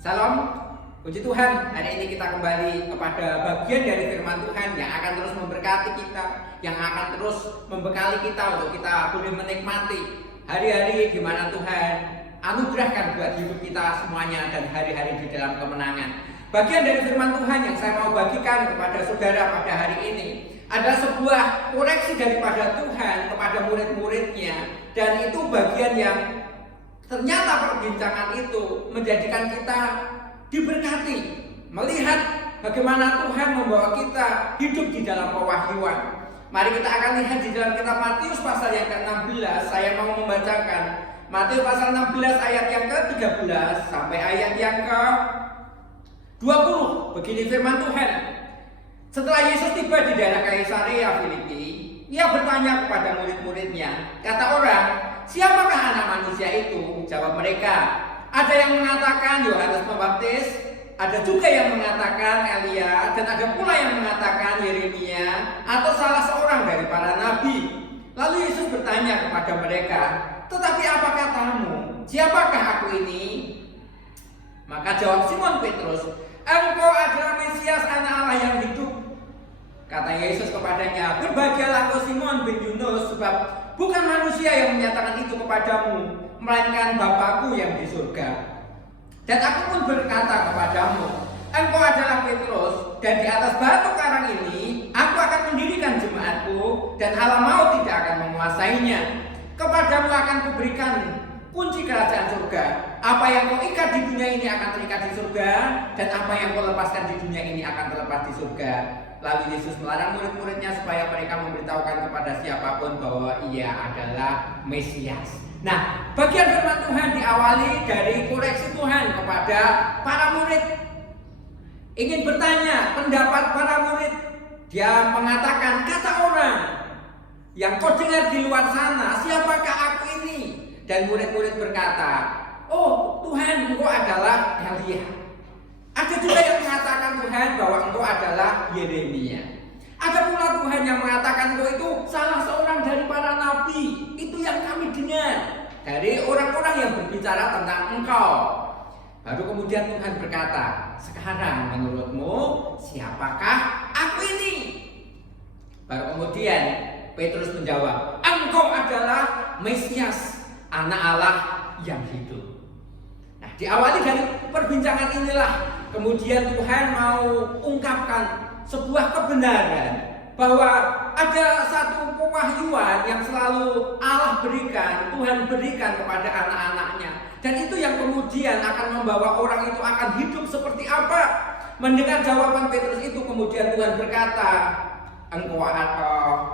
Salam, puji Tuhan. Hari ini kita kembali kepada bagian dari firman Tuhan yang akan terus memberkati kita, yang akan terus membekali kita untuk kita boleh menikmati hari-hari di mana Tuhan anugerahkan buat hidup kita semuanya dan hari-hari di dalam kemenangan. Bagian dari firman Tuhan yang saya mau bagikan kepada saudara pada hari ini ada sebuah koreksi daripada Tuhan kepada murid-muridnya, dan itu bagian yang ternyata perbincangan itu menjadikan kita diberkati, melihat bagaimana Tuhan membawa kita hidup di dalam pewahyuan. Mari kita akan lihat di dalam kitab Matius pasal yang ke-16. Saya mau membacakan Matius pasal 16 ayat yang ke-13 sampai ayat yang ke-20. Begini firman Tuhan. Setelah Yesus tiba di daerah Kaisarea Filipi, ia bertanya kepada murid-muridnya, kata orang, "Siapakah anak manusia itu?" Jawab mereka, "Ada yang mengatakan Yohanes Pembaptis, ada juga yang mengatakan Elia, dan ada pula yang mengatakan Yeremia atau salah seorang dari para nabi." Lalu Yesus bertanya kepada mereka, "Tetapi apa katamu? Siapakah aku ini?" Maka jawab Simon Petrus, "Engkau adalah Mesias, Anak Allah yang hidup." Kata Yesus kepadanya, "Berbahagialah engkau Simon bin Yunus, sebab bukan manusia yang menyatakan itu kepadamu, melainkan Bapa-Ku yang di surga. Dan aku pun berkata kepadamu, engkau adalah Petrus, dan di atas batu karang ini aku akan mendirikan jemaatku, dan halam maut tidak akan menguasainya. Kepadamu akan kuberikan kunci kerajaan surga. Apa yang kau ikat di dunia ini akan terikat di surga, dan apa yang kau lepaskan di dunia ini akan terlepas di surga." Lalu Yesus melarang murid-muridnya supaya mereka memberitahukan kepada siapapun bahwa ia adalah Mesias. Nah, bagian firman Tuhan diawali dari koreksi Tuhan kepada para murid. Ingin bertanya pendapat para murid. Dia mengatakan, "Kata orang yang kau dengar di luar sana, siapakah aku ini?" Dan murid-murid berkata, "Oh Tuhan, engkau adalah Elia." Ada juga yang mengatakan Tuhan bahwa engkau adalah Yeremia. Ada pula Tuhan yang mengatakan engkau itu salah seorang dari para nabi. Itu yang kami dengar dari orang-orang yang berbicara tentang engkau. Baru kemudian Tuhan berkata, "Sekarang menurutmu siapakah aku ini?" Baru kemudian Petrus menjawab, "Engkau adalah Mesias, Anak Allah yang hidup." Nah, diawali dari perbincangan inilah kemudian Tuhan mau ungkapkan sebuah kebenaran bahwa ada satu pewahyuan yang selalu Allah berikan, Tuhan berikan kepada anak-anaknya. Dan itu yang kemudian akan membawa orang itu akan hidup seperti apa. Mendengar jawaban Petrus itu kemudian Tuhan berkata,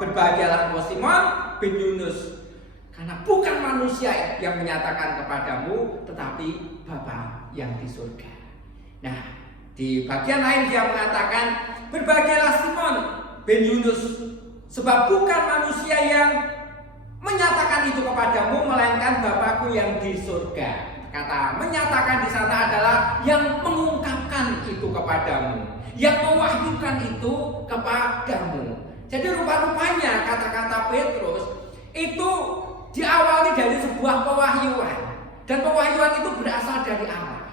"Berbahagialah engkau Simon bin Yunus, karena bukan manusia yang menyatakan kepadamu, tetapi Bapa yang di surga." Nah, di bagian lain dia mengatakan, "Berbahagialah Simon bin Yunus, sebab bukan manusia yang menyatakan itu kepadamu, melainkan Bapa-Ku yang di surga." Kata menyatakan di sana adalah yang mengungkapkan itu kepadamu, yang mewahyukan itu kepadamu. Jadi rupa-rupanya kata-kata Petrus itu diawali dari sebuah pewahyuan, dan pewahyuan itu berasal dari Allah.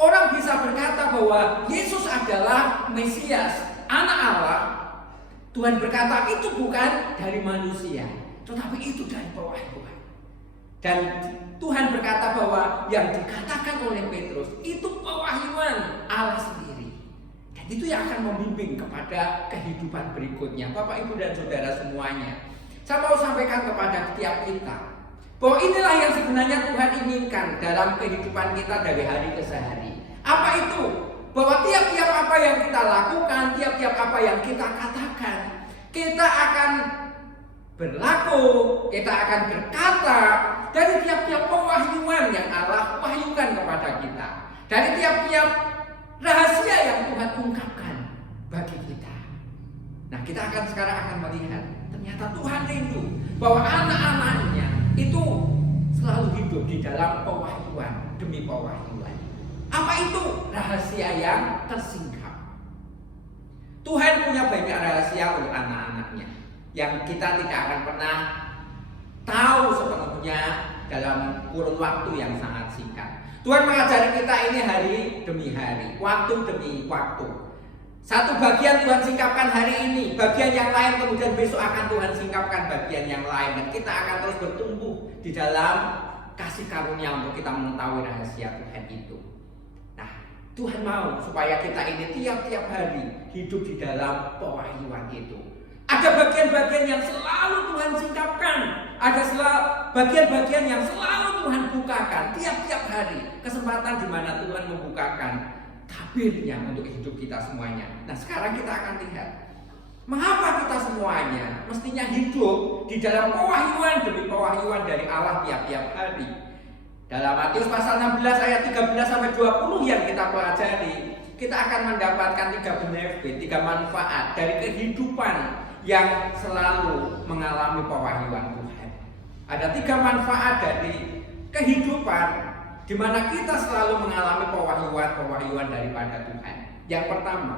Orang bisa berkata bahwa Yesus adalah Mesias, Anak Allah. Tuhan berkata itu bukan dari manusia, tetapi itu dari pewahyuan. Dan Tuhan berkata bahwa yang dikatakan oleh Petrus itu pewahyuan Allah sendiri. Dan itu yang akan membimbing kepada kehidupan berikutnya. Bapak, Ibu, dan Saudara semuanya, saya mau sampaikan kepada setiap kita bahwa inilah yang sebenarnya Tuhan inginkan dalam kehidupan kita dari hari ke hari. Apa itu? Bahwa tiap-tiap apa yang kita lakukan, tiap-tiap apa yang kita katakan, kita akan berlaku, kita akan berkata dari tiap-tiap pewahyuan yang Allah wahyukan kepada kita, dari tiap-tiap rahasia yang Tuhan ungkapkan bagi kita. Nah, kita sekarang akan melihat ternyata Tuhan rindu bahwa anak-anaknya itu selalu hidup di dalam pewahyuan demi pewahyuan. Apa itu rahasia yang tersingkap? Tuhan punya banyak rahasia untuk anak-anaknya yang kita tidak akan pernah tahu sepenuhnya dalam kurun waktu yang sangat singkat. Tuhan mengajari kita ini hari demi hari, waktu demi waktu. Satu bagian Tuhan singkapkan hari ini, bagian yang lain kemudian besok akan Tuhan singkapkan bagian yang lain. Dan kita akan terus bertumbuh di dalam kasih karunia untuk kita mengetahui rahasia Tuhan itu. Nah, Tuhan mau supaya kita ini tiap-tiap hari hidup di dalam pewahyuan itu. Ada bagian-bagian yang selalu Tuhan singkapkan. Ada bagian-bagian yang selalu Tuhan bukakan tiap-tiap hari. Kesempatan di mana Tuhan membukakan tabirnya untuk hidup kita semuanya. Nah, sekarang kita akan lihat mengapa kita semuanya mestinya hidup di dalam pewahyuan demi pewahyuan dari Allah tiap-tiap hari. Dalam Matius pasal 16 ayat 13 sampai 20 yang kita pelajari, kita akan mendapatkan 3 benefit, 3 manfaat dari kehidupan yang selalu mengalami pewahyuan Tuhan. Ada 3 manfaat dari kehidupan di mana kita selalu mengalami pewahyuan daripada Tuhan. Yang pertama,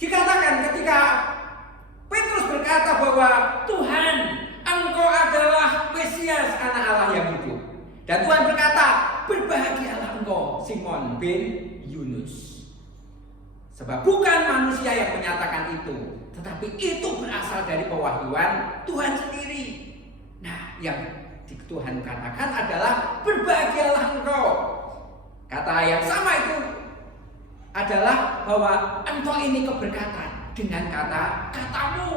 dikatakan ketika Petrus berkata bahwa Tuhan, Engkau adalah Mesias, Anak Allah yang hidup. Dan Tuhan berkata, berbahagialah engkau Simon bin Yunus, sebab bukan manusia yang menyatakan itu, tetapi itu berasal dari pewahyuan Tuhan sendiri. Nah, yang Tuhan katakan adalah berbahagialah engkau. Kata yang sama itu adalah bahwa engkau ini keberkatan dengan katamu.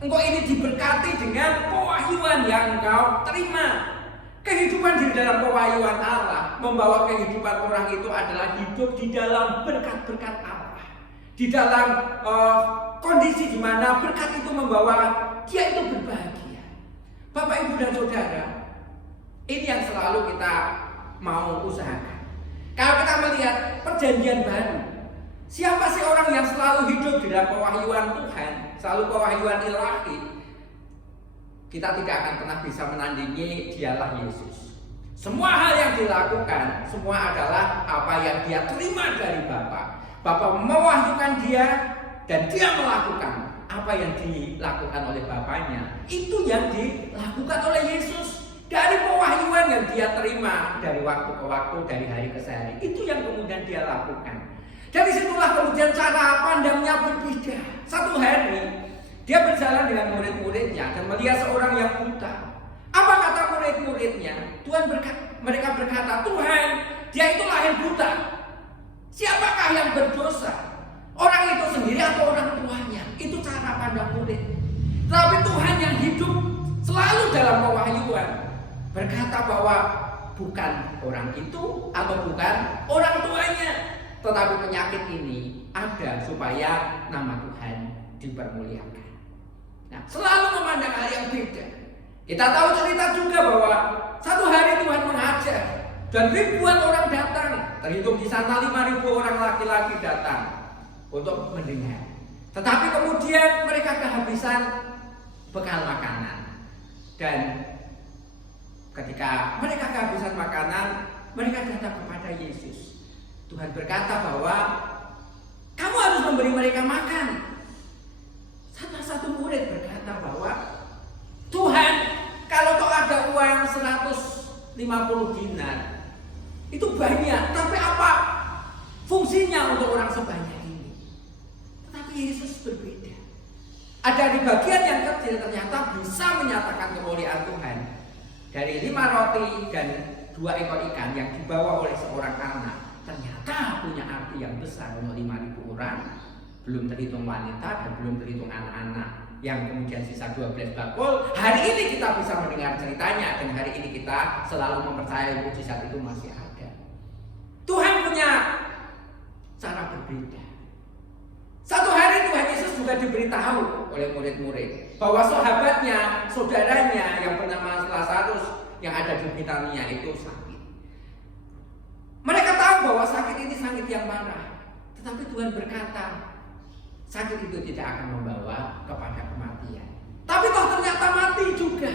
Engkau ini diberkati dengan pewahyuan yang engkau terima. Kehidupan di dalam pewahyuan Allah membawa kehidupan orang itu adalah hidup di dalam berkat-berkat Allah. Di dalam kondisi di mana berkat itu membawa dia itu berbahagia. Bapak, Ibu, dan Saudara, ini yang selalu kita mau usahakan. Kalau kita melihat perjanjian baru, siapa sih orang yang selalu hidup di dalam pewahyuan Tuhan, selalu pewahyuan ilahi? Kita tidak akan pernah bisa menandingi dialah Yesus. Semua hal yang dilakukan, semua adalah apa yang dia terima dari Bapa. Bapa mewahyukan dia dan dia melakukan apa yang dilakukan oleh Bapaknya. Itu yang dilakukan oleh Yesus dari pewahyuan yang dia terima dari waktu ke waktu, dari hari ke hari. Itu yang kemudian dia lakukan. Dari situlah kemudian cara pandangnya berbeda. Satu hari dia berjalan dengan murid-muridnya dan melihat seorang yang buta. Apa kata murid-muridnya? Mereka berkata, Tuhan, dia itu lahir buta. Siapakah yang berdosa? Orang itu sendiri atau orang tuanya? Itu cara pandang murid. Tapi Tuhan yang hidup selalu dalam pewahyuan berkata bahwa bukan orang itu atau bukan orang tuanya, tetapi penyakit ini ada supaya nama Tuhan dipermuliakan. Nah, selalu memandang hal yang beda. Kita tahu cerita juga bahwa satu hari Tuhan mengajar dan ribuan orang datang. Terhitung di sana 5.000 orang laki-laki datang untuk mendengar. Tetapi kemudian mereka kehabisan bekal makanan. Dan ketika mereka kehabisan makanan, mereka datang kepada Yesus. Tuhan berkata bahwa kamu harus memberi mereka makan. Salah satu murid berkata bahwa Tuhan, kalau kau ada uang 150 dinar, itu banyak, tapi apa fungsinya untuk orang sebanyak ini? Tetapi Yesus berbeda. Ada di bagian yang kecil ternyata bisa menyatakan kemuliaan Tuhan. Dari 5 roti dan 2 ekor ikan yang dibawa oleh seorang anak, ternyata punya arti yang besar untuk 5.000 orang. Belum terhitung wanita dan belum terhitung anak-anak yang kemudian sisa 12 bakul. Hari ini kita bisa mendengar ceritanya dan hari ini kita selalu mempercayai mujizat itu masih ada. Tuhan punya cara berbeda. Satu hari Tuhan Yesus juga diberitahu oleh murid-murid bahwa sahabatnya, saudaranya yang bernama Lazarus yang ada di Betania itu sakit. Mereka tahu bahwa sakit ini sakit yang parah, tetapi Tuhan berkata, sakit itu tidak akan membawa kepada kematian. Tapi toh ternyata mati juga.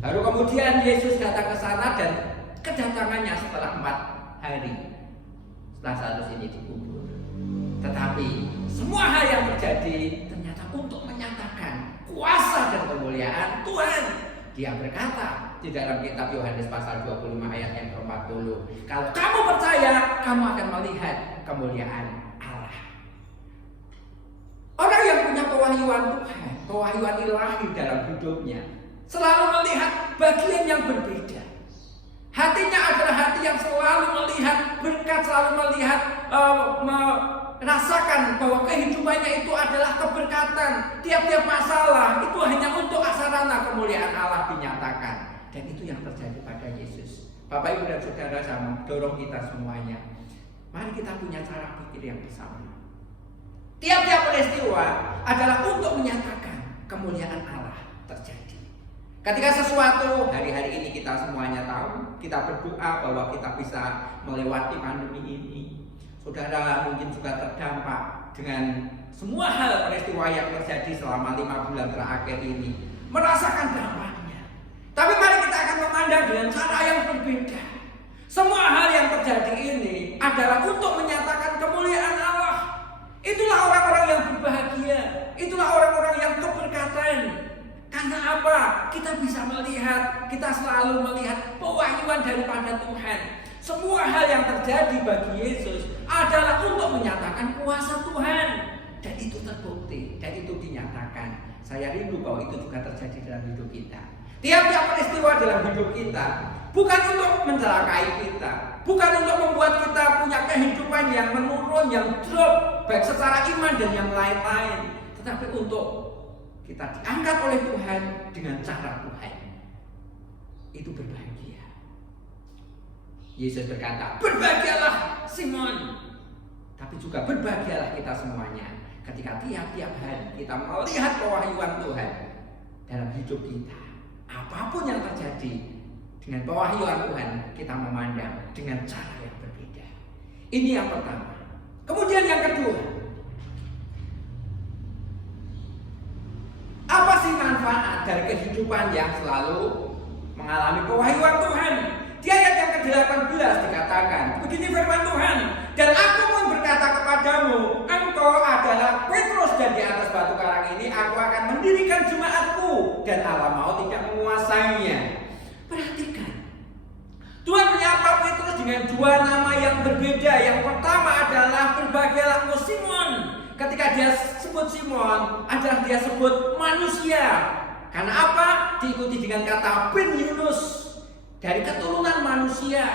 Lalu kemudian Yesus datang ke sana dan kedatangannya setelah 4 hari Lazarus ini dikubur. Tetapi semua hal yang terjadi ternyata untuk menyatakan kuasa dan kemuliaan Tuhan. Dia berkata di dalam kitab Yohanes pasal 25 ayat yang ke-40, kalau kamu percaya, kamu akan melihat kemuliaan Allah. Orang yang punya pewahyuan Tuhan, pewahyuan ilahi dalam hidupnya, selalu melihat bagian yang berbeda. Hatinya adalah hati yang selalu melihat berkat, selalu melihat, merasakan bahwa kehidupannya itu adalah keberkatan. Tiap-tiap masalah itu hanya untuk sarana kemuliaan Allah dinyatakan. Dan itu yang terjadi pada Yesus. Bapak, Ibu, dan Saudara, saya mendorong kita semuanya, mari kita punya cara pikir yang bersama. Tiap-tiap peristiwa adalah untuk menyatakan kemuliaan Allah terjadi. Ketika sesuatu, hari-hari ini kita semuanya tahu, kita berdoa bahwa kita bisa melewati pandemi ini. Saudara mungkin juga terdampak dengan semua hal peristiwa yang terjadi selama 5 bulan terakhir ini, merasakan dampaknya. Tapi mari kita akan memandang dengan cara yang berbeda. Semua hal yang terjadi ini adalah untuk menyatakan kemuliaan Allah. Itulah orang-orang yang berbahagia, itulah orang-orang yang keberkatan. Karena apa? Kita bisa melihat, kita selalu melihat pewahyuan daripada Tuhan. Semua hal yang terjadi bagi Yesus adalah untuk menyatakan kuasa Tuhan. Dan itu terbukti, dan itu dinyatakan. Saya rindu bahwa itu juga terjadi dalam hidup kita. Tiap-tiap peristiwa dalam hidup kita bukan untuk mencelakai kita, bukan untuk membuat kita punya kehidupan yang menurun, yang drop, baik secara iman dan yang lain-lain, tetapi untuk kita diangkat oleh Tuhan dengan cara Tuhan. Itu berbahagia. Yesus berkata, berbahagialah Simon. Tapi juga berbahagialah kita semuanya ketika tiap-tiap hari kita melihat pewahyuan Tuhan dalam hidup kita. Apapun yang terjadi, dengan pewahyuan Tuhan kita memandang dengan cara yang berbeda. Ini yang pertama. Kemudian yang kedua, apa sih manfaat dari kehidupan yang selalu mengalami pewahyuan Tuhan? Di ayat yang ke-18 dikatakan, begini firman Tuhan, dan aku pun berkata kepadamu, engkau adalah Petrus, dan di atas batu karang ini aku akan mendirikan jemaatku, dan Allah mau tidak menguasainya. Perhatikan, Tuhan menyapa Petrus dengan dua nama yang berbeda. Yang pertama adalah berbahagialah engkau Simon. Ketika dia sebut Simon, adalah dia sebut manusia. Karena apa? Diikuti dengan kata bin Yunus, dari keturunan manusia.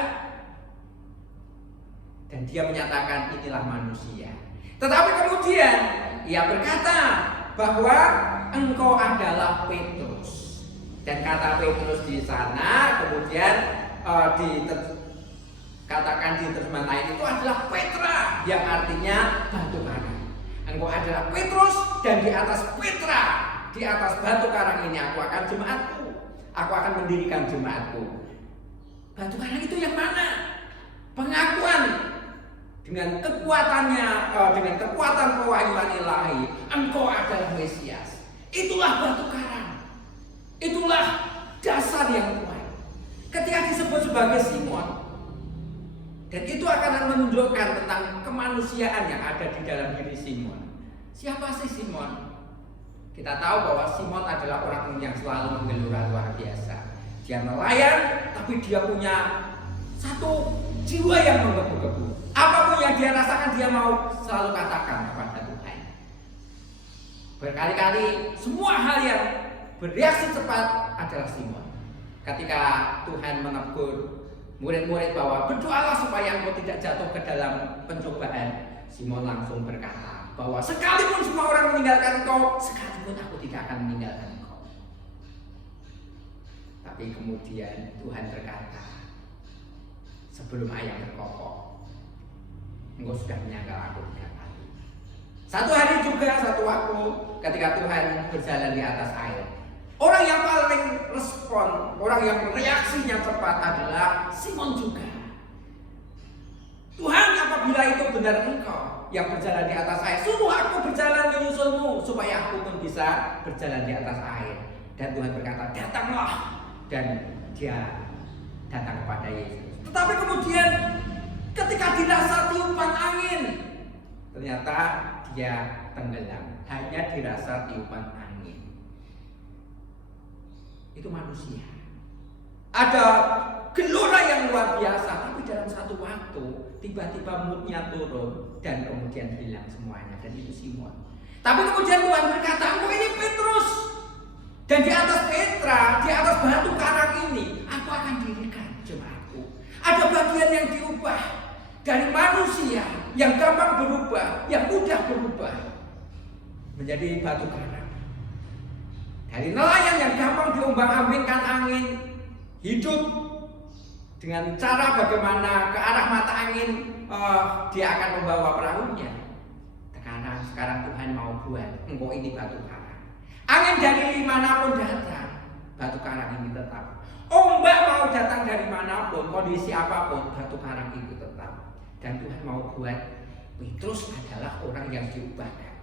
Dan dia menyatakan inilah manusia. Tetapi kemudian ia berkata bahwa engkau adalah Petrus. Dan kata Petrus di sana kemudian dikatakan di terjemahan lain itu adalah Petra, yang artinya batu karang. Engkau adalah Petrus, dan di atas Petra, di atas batu karang ini aku akan jemaatku. Aku akan mendirikan jemaatku. Batu karang itu yang mana? Pengakuan dengan kekuatannya, dengan kekuatan pewahyuan ilahi, engkau adalah Mesias. Itulah batu karang. Itulah dasar yang kuat. Ketika disebut sebagai Simon, dan itu akan menunjukkan tentang kemanusiaan yang ada di dalam diri Simon. Siapa sih Simon? Kita tahu bahwa Simon adalah orang yang selalu menggelora luar biasa. Dia nelayan, tapi dia punya satu jiwa yang menggebu-gebu. Apapun yang dia rasakan, dia mau selalu katakan kepada Tuhan. Berkali-kali semua hal yang bereaksi cepat adalah Simon. Ketika Tuhan menegur murid-murid bahwa berdoalah supaya engkau tidak jatuh ke dalam pencobaan, Simon langsung berkata bahwa sekalipun semua orang meninggalkan engkau, sekalipun aku tidak akan meninggalkan engkau. Tapi kemudian Tuhan berkata, sebelum ayam berkokok, engkau sudah menyangkal aku 3 kali. Satu hari juga, satu waktu, ketika Tuhan berjalan di atas air, orang yang paling respon, orang yang reaksinya cepat adalah Simon juga. Tuhan, apabila itu benar engkau yang berjalan di atas air, suruh aku berjalan menyusulmu supaya aku pun bisa berjalan di atas air. Dan Tuhan berkata, datanglah. Dan dia datang kepada Yesus. Tetapi kemudian ketika dirasa tiupan angin, ternyata dia tenggelam. Hanya dirasa tiupan angin. itu manusia. Ada gelora yang luar biasa, tapi dalam satu waktu tiba-tiba moodnya turun dan kemudian hilang semuanya, dan itu Simon. Tapi kemudian Tuhan berkata, engkau ini Petrus, dan di atas Petra, di atas batu karang ini, aku akan dirikan jemaatku. Ada bagian yang diubah dari manusia yang gampang berubah, yang mudah berubah, menjadi batu karang. Dari nelayan yang gampang diombang-ambingkan angin, hidup dengan cara bagaimana ke arah mata angin dia akan membawa perahunya. Sekarang Tuhan mau buat engkau ini batu karang. Angin dari manapun datang, batu karang ini tetap. Ombak mau datang dari manapun, kondisi apapun, batu karang itu tetap. Dan Tuhan mau buat Petrus adalah orang yang diubahkan.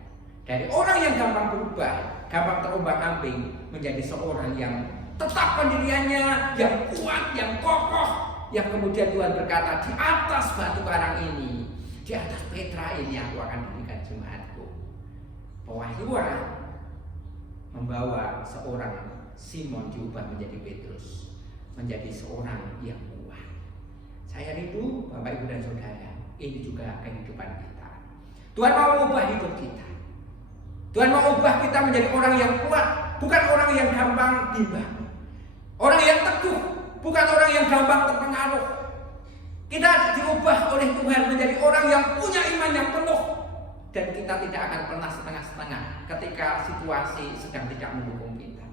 Dari orang yang gampang berubah, gampang terombang-ambing, menjadi seorang yang tetap pendiriannya, yang kuat, yang kokoh, yang kemudian Tuhan berkata, di atas batu karang ini, di atas Petra ini aku akan dirikan jemaatku. Pewahyuan membawa seorang Simon diubah menjadi Petrus, menjadi seorang yang kuat. Saya rindu Bapak Ibu dan Saudara, ini juga kehidupan kita. Tuhan mau mengubah hidup kita. Tuhan mau ubah kita menjadi orang yang kuat, bukan orang yang gampang bimbang. Orang yang teguh, bukan orang yang gampang terpengaruh. Kita diubah oleh Tuhan menjadi orang yang punya iman yang penuh. Dan kita tidak akan pernah setengah-setengah ketika situasi sedang tidak mendukung kita.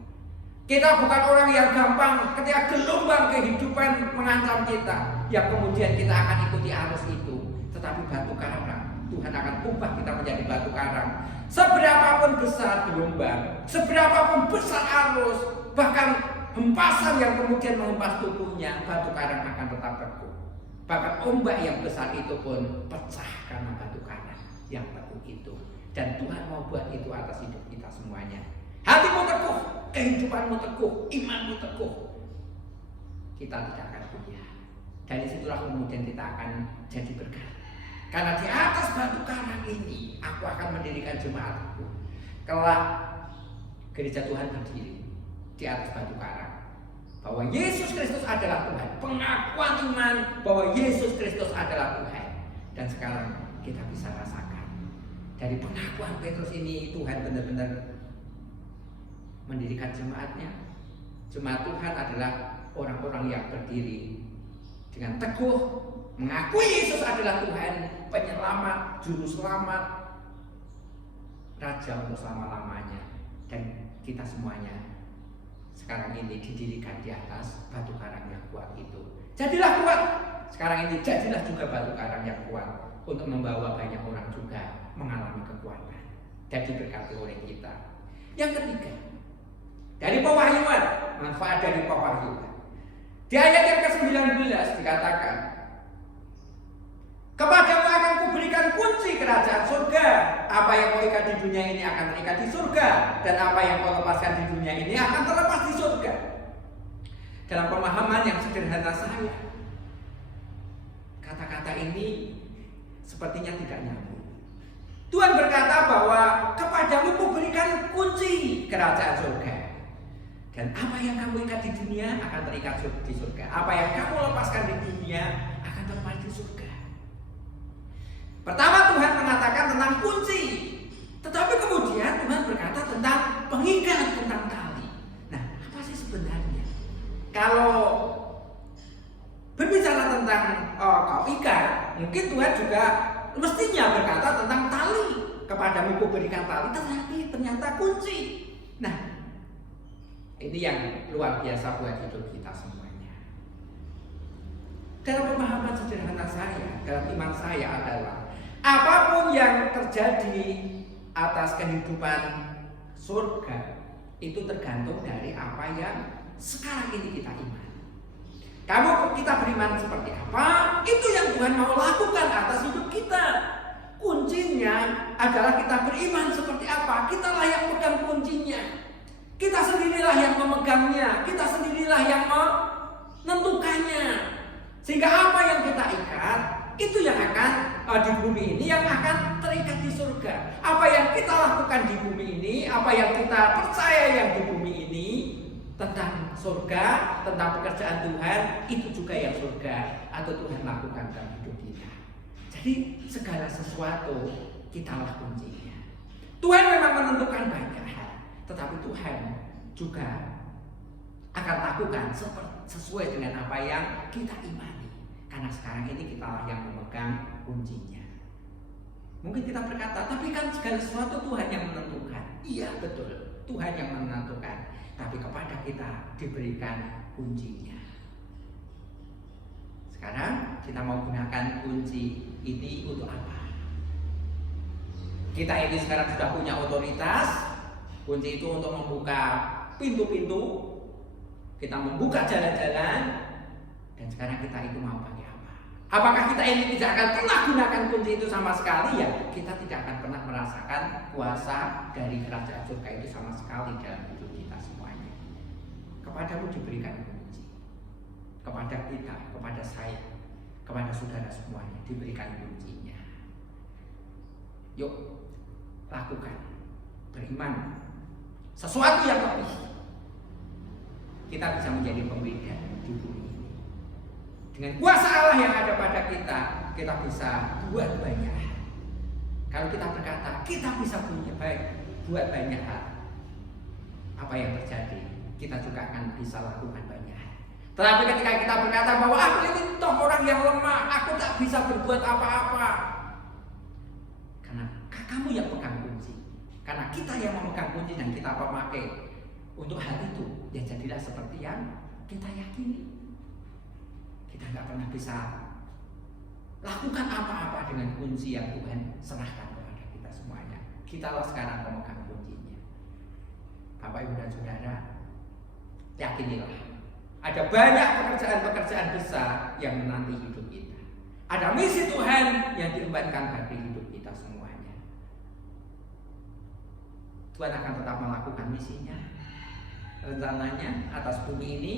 Kita bukan orang yang gampang ketika gelombang kehidupan mengancam kita, yang kemudian kita akan ikuti arus itu. Tetapi batu karang, Tuhan akan ubah kita menjadi batu karang. Seberapapun besar gelombang, seberapapun besar arus, bahkan hempasan yang kemudian menghempas tubuhnya, batu karang akan tetap teguh. Bahkan ombak yang besar itu pun pecah karena batu karang yang teguh itu. Dan Tuhan mau buat itu atas hidup kita semuanya. Hatimu teguh, kehidupanmu teguh, imanmu teguh, kita tidak akan punya. Dari situlah kemudian kita akan jadi berkat. Karena di atas batu karang ini aku akan mendirikan jemaatku. Kelak gereja Tuhan berdiri di atas batu karang, bahwa Yesus Kristus adalah Tuhan. Pengakuan iman bahwa Yesus Kristus adalah Tuhan. Dan sekarang kita bisa rasakan dari pengakuan Petrus ini, Tuhan benar-benar mendirikan jemaatnya. Jemaat Tuhan adalah orang-orang yang berdiri dengan teguh, mengakui Yesus adalah Tuhan, penyelamat, juru selamat, Raja untuk selama-lamanya. Dan kita semuanya sekarang ini didirikan di atas batu karang yang kuat itu. Jadilah kuat. Sekarang ini jadilah juga batu karang yang kuat untuk membawa banyak orang juga mengalami kekuatan dan diberkati oleh kita. Yang ketiga, dari pewahyuan, manfaat dari pewahyuan. Di ayat yang ke-19 dikatakan, kepadamu akan kuberikan kunci kerajaan surga. Apa yang kau ikat di dunia ini akan terikat di surga, dan apa yang kau lepaskan di dunia ini akan terlepas di surga. Dalam pemahaman yang sederhana saya, kata-kata ini sepertinya tidak nyambung. Tuhan berkata bahwa kepadamu kuberikan kunci kerajaan surga, dan apa yang kamu ikat di dunia akan terikat di surga. Apa yang kamu lepaskan di dunia akan terlepas di surga. Pertama Tuhan mengatakan tentang kunci, tetapi kemudian Tuhan berkata tentang pengikat, tentang tali. Nah, apa sih sebenarnya? Kalau berbicara tentang kau ikat, mungkin Tuhan juga mestinya berkata tentang tali. Kepadamu kuberikan tali, tetapi ternyata kunci. Nah, ini yang luar biasa buat hidup kita semuanya. Dalam pemahaman sederhana saya, dalam iman saya adalah apapun yang terjadi atas kehidupan surga itu tergantung dari apa yang sekarang ini kita iman. Kita beriman seperti apa, itu yang Tuhan mau lakukan atas hidup kita. Kuncinya adalah kita beriman seperti apa, kitalah yang pegang kuncinya. Kita sendirilah yang memegangnya, kita sendirilah yang menentukannya. Sehingga apa yang kita ikat, itu yang akan di bumi ini yang akan terikat di surga. Apa yang kita lakukan di bumi ini, apa yang kita percaya yang di bumi ini, tentang surga, tentang pekerjaan Tuhan, itu juga yang surga atau Tuhan lakukan dalam hidup kita. Jadi segala sesuatu kitalah kuncinya. Tuhan memang menentukan banyak hal, tetapi Tuhan juga akan lakukan sesuai dengan apa yang kita imani. Karena sekarang ini kitalah yang memegang kuncinya. Mungkin kita berkata, tapi kan segala sesuatu Tuhan yang menentukan. Iya betul, Tuhan yang menentukan. Tapi kepada kita diberikan kuncinya. Sekarang kita mau gunakan kunci ini untuk apa? Kita ini sekarang sudah punya otoritas. Kunci itu untuk membuka pintu-pintu. Kita membuka jalan-jalan. Dan sekarang kita itu mau pakai apa? Apakah kita ini tidak akan pernah gunakan kunci itu sama sekali? Ya, kita tidak akan pernah merasakan kuasa dari kerajaan surga itu sama sekali dalam hidup kita semuanya. Kepadamu diberikan kunci. Kepada kita, kepada saya, kepada saudara semuanya diberikan kuncinya. Yuk, lakukan. Beriman. Sesuatu yang lebih. Kita bisa menjadi pembeda di bumi ini. Dengan kuasa Allah yang ada pada kita, kita bisa buat banyak hal. Kalau kita berkata, kita bisa buat banyak hal. Apa yang terjadi? Kita juga akan bisa lakukan banyak hal. Tetapi ketika kita berkata bahwa aku ini toh orang yang lemah, aku tak bisa berbuat apa-apa. Karena kamu yang pegang kunci. Karena kita yang memegang kunci dan kita memakai untuk hal itu, ya jadilah seperti yang kita yakini. Kita nggak pernah bisa lakukan apa-apa dengan kunci yang Tuhan serahkan kepada kita semuanya. Kitalah sekarang pemegang kuncinya. Bapak, Ibu, dan Saudara, yakinilah. Ada banyak pekerjaan-pekerjaan besar yang menanti hidup kita. Ada misi Tuhan yang diembankan bagi hidup kita semuanya. Tuhan akan tetap melakukan misinya, rencananya atas bumi ini,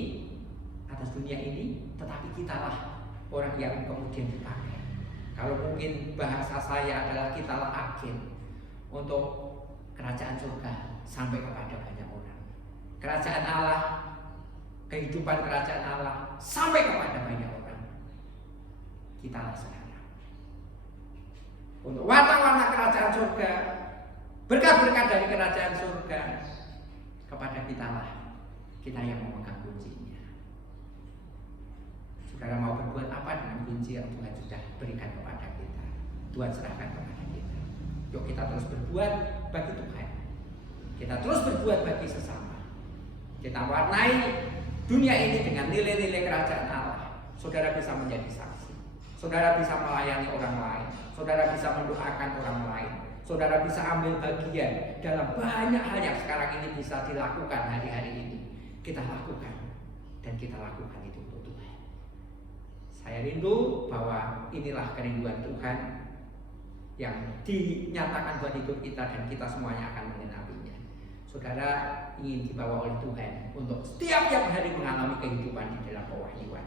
atas dunia ini, tetapi kitalah orang yang kemudian dipakai. Kalau mungkin bahasa saya adalah kitalah agen untuk kerajaan surga sampai kepada banyak orang. Kerajaan Allah, kehidupan kerajaan Allah sampai kepada banyak orang. Kitalah sekarang untuk warna-warna kerajaan surga, berkat-berkat dari kerajaan surga kepada kitalah, kita yang memegang kuncinya. Saudara mau berbuat apa dengan kunci yang Tuhan sudah berikan kepada kita? Tuhan serahkan kepada kita. Yuk kita terus berbuat bagi Tuhan. Kita terus berbuat bagi sesama. Kita warnai dunia ini dengan nilai-nilai kerajaan Allah. Saudara bisa menjadi saksi. Saudara bisa melayani orang lain. Saudara bisa mendoakan orang lain. Saudara bisa ambil bagian dalam banyak hal yang sekarang ini bisa dilakukan hari-hari ini. Kita lakukan. Dan kita lakukan itu untuk Tuhan. Saya rindu bahwa inilah kerinduan Tuhan yang dinyatakan buat hidup kita, dan kita semuanya akan mengenapinya. Saudara ingin dibawa oleh Tuhan untuk setiap hari mengalami kehidupan di dalam pewahyuan.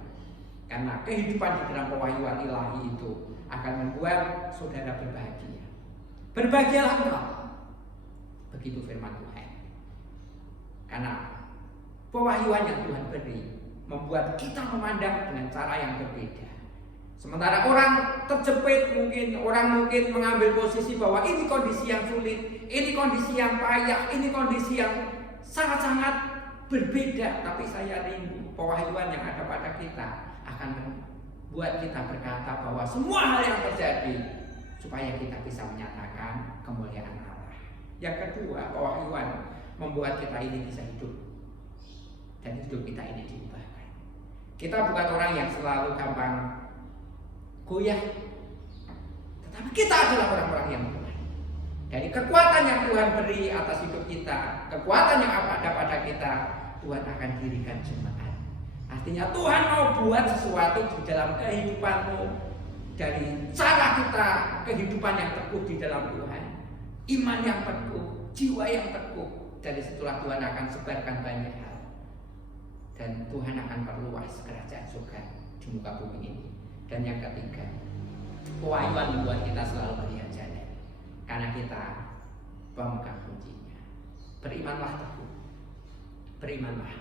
Karena kehidupan di dalam pewahyuan ilahi itu akan membuat saudara berbahagia. Berbahagialah engkau. Begitu firman Tuhan. Karena pewahyuan yang Tuhan beri membuat kita memandang dengan cara yang berbeda. Sementara orang terjepit, orang mungkin mengambil posisi bahwa ini kondisi yang sulit, ini kondisi yang payah, ini kondisi yang sangat-sangat berbeda. Tapi saya rindu pewahyuan yang ada pada kita akan membuat kita berkata bahwa semua hal yang terjadi supaya kita bisa menyatakan kemuliaan Allah. Yang kedua, pewahyuan membuat kita ini bisa hidup, dan hidup kita ini diubahkan. Kita bukan orang yang selalu gampang goyah, tetapi kita adalah orang-orang yang kuat. Dari kekuatan yang Tuhan beri atas hidup kita, kekuatan yang ada pada kita, Tuhan akan dirikan jemaat. Artinya Tuhan mau buat sesuatu di dalam kehidupanmu. Dari cara kita kehidupan yang teguh di dalam Tuhan, iman yang teguh, jiwa yang teguh, dari situlah Tuhan akan sebarkan banyak hal, dan Tuhan akan perluas kerajaan surga di muka bumi ini. Dan yang ketiga, pewahyuan membuat kita selalu melihat jalan, karena kita pemegang kuncinya. Berimanlah teguh, berimanlah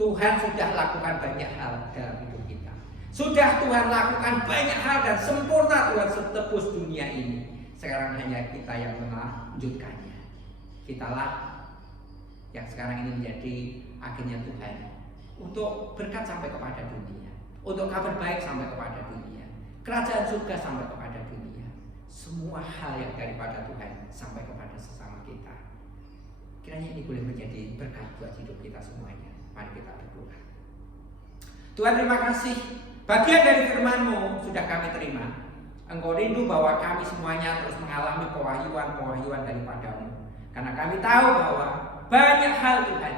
Tuhan sudah lakukan banyak hal dalam hidup kita. Sudah Tuhan lakukan banyak hal dan sempurna Tuhan setebus dunia ini. Sekarang hanya kita yang melanjutkannya. Kitalah yang sekarang ini menjadi agennya Tuhan untuk berkat sampai kepada dunia, untuk kabar baik sampai kepada dunia, kerajaan surga sampai kepada dunia. Semua hal yang daripada Tuhan sampai kepada sesama kita. Kiranya ini boleh menjadi berkat buat hidup kita semuanya. Mari kita berdoa. Tuhan, terima kasih. Bagian dari firman-Mu sudah kami terima. Engkau rindu bahwa kami semuanya terus mengalami pewahyuan daripada-Mu. Karena kami tahu bahwa banyak hal Tuhan,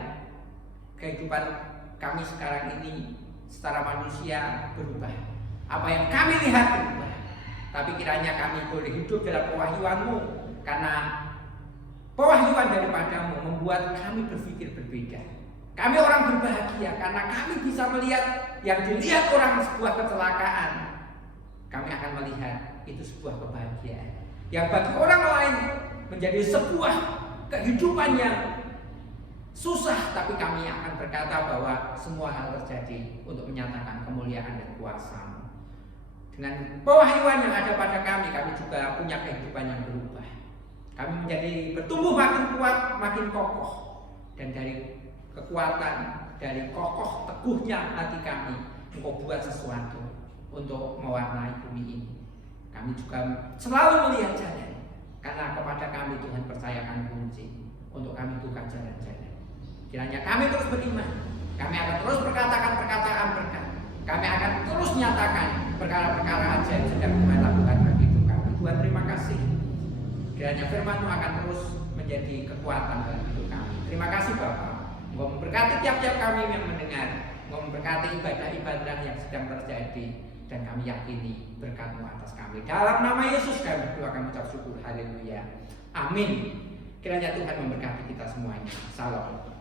kehidupan kami sekarang ini secara manusia berubah. Apa yang kami lihat berubah. Tapi kiranya kami boleh hidup dalam pewahyuan-Mu. Karena pewahyuan daripada-Mu membuat kami berpikir berbeda. Kami orang berbahagia karena kami bisa melihat yang dilihat orang sebuah kecelakaan. Kami akan melihat itu sebuah kebahagiaan. Yang bagi orang lain menjadi sebuah kehidupan yang susah, tapi kami akan berkata bahwa semua hal terjadi untuk menyatakan kemuliaan dan kuasa-Mu. Dengan pewahyuan yang ada pada kami juga punya kehidupan yang berubah. Kami menjadi bertumbuh makin kuat, makin kokoh. Dan dari kekuatan, dari kokoh teguhnya hati kami, Engkau buat sesuatu untuk mewarnai bumi ini. Kami juga selalu melihat jalan, karena kepada kami Tuhan percayakan kunci untuk kami buka jalan-jalan. Kiranya kami terus beriman, kami akan terus berkatakan perkataan berkat, kami akan terus nyatakan perkara-perkara ajaib yang sedang Tuhan lakukan bagi hidup kami. Tuhan, terima kasih. Kiranya firman-Mu akan terus menjadi kekuatan bagi hidup kami. Terima kasih Bapa. Engkau memberkati tiap-tiap kami yang mendengar. Engkau memberkati ibadah-ibadah yang sedang terjadi. Dan kami yakini berkat-Mu atas kami. Dalam nama Yesus kami berdoa, kami ucap syukur. Haleluya. Amin. Kiranya Tuhan memberkati kita semuanya. Salam.